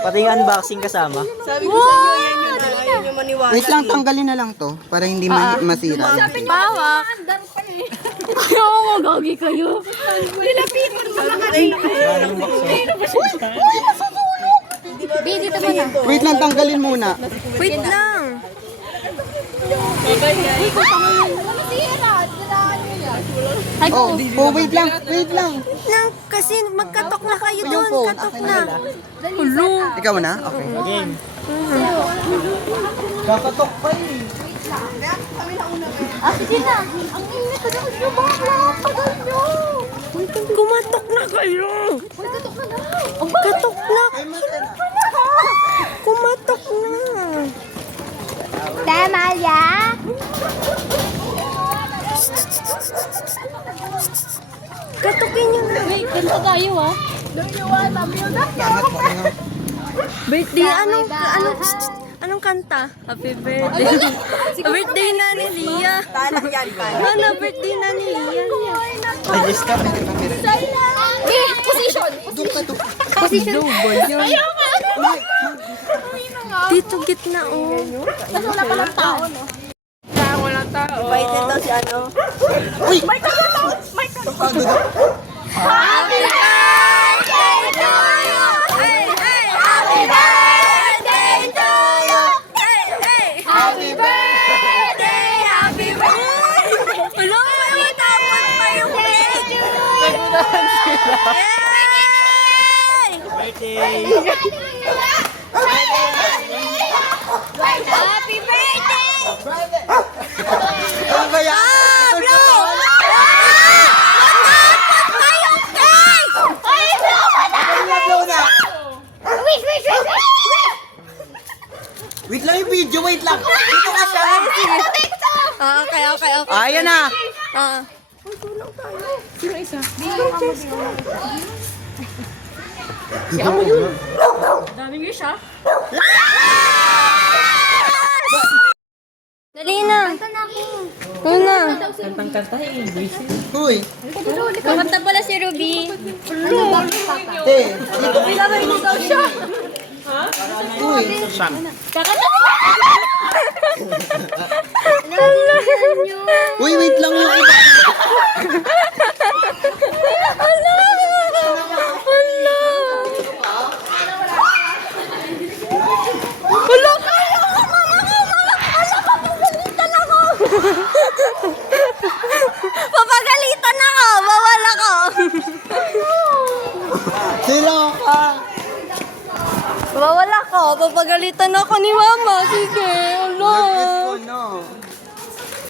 Pati yung unboxing kasama. Sabi ko sa inyo, yan yun. Ayaw nyo maniwala. Wait lang, tanggalin na lang to para hindi masira. Bawak. Oo, gagi kayo. Nilapitan mo lang kanina. Baby, dito mo na. Wait lang, tanggalin muna. Wait lang. Oh, wait lang, wait lang. Kasi magkatok na kayo Yung doon. phone, Katok akin na. na. Ikaw na? Okay. Game. Kakatok pa eh. Sige na. Ang init. Tagal nyo. Bakit? Tagal nyo. Kumatok na kayo. Katok na. Katok na. Kumatok na. Tama ya. Katukin nyo na. Wait, ganito tayo ah. Birthday, anong kanta? Happy birthday. Birthday na ni Lia. Talakyan ka. Ano, birthday na ni Lia. Adjust ka. Position. Position. Dito gitna oh. Kasi wala pa lang tao, no? Walang tao. Invited daw si ano. Happy birthday to you! Hey, hey! Happy birthday to you! Hey, hey! Happy birthday! Happy birthday! Hello, may matapon pa yung cake! Yay! Birthday! Happy birthday! Ano ba yan? Pablo! Matapon pa yung cake! Ay, Blow na. Wait! Wait lang yung video, wait lang. Dito ka siya. Okay. Ayan na. Dali na. Una. Uy. Kakanta pala si Ruby. Eh, uy. Kakanta. Uy, wait lang yung iba. Papagalitan ako. Bawal ako. Sino ka? Bawal ako. Papagalitan ako ni Mama. Sige.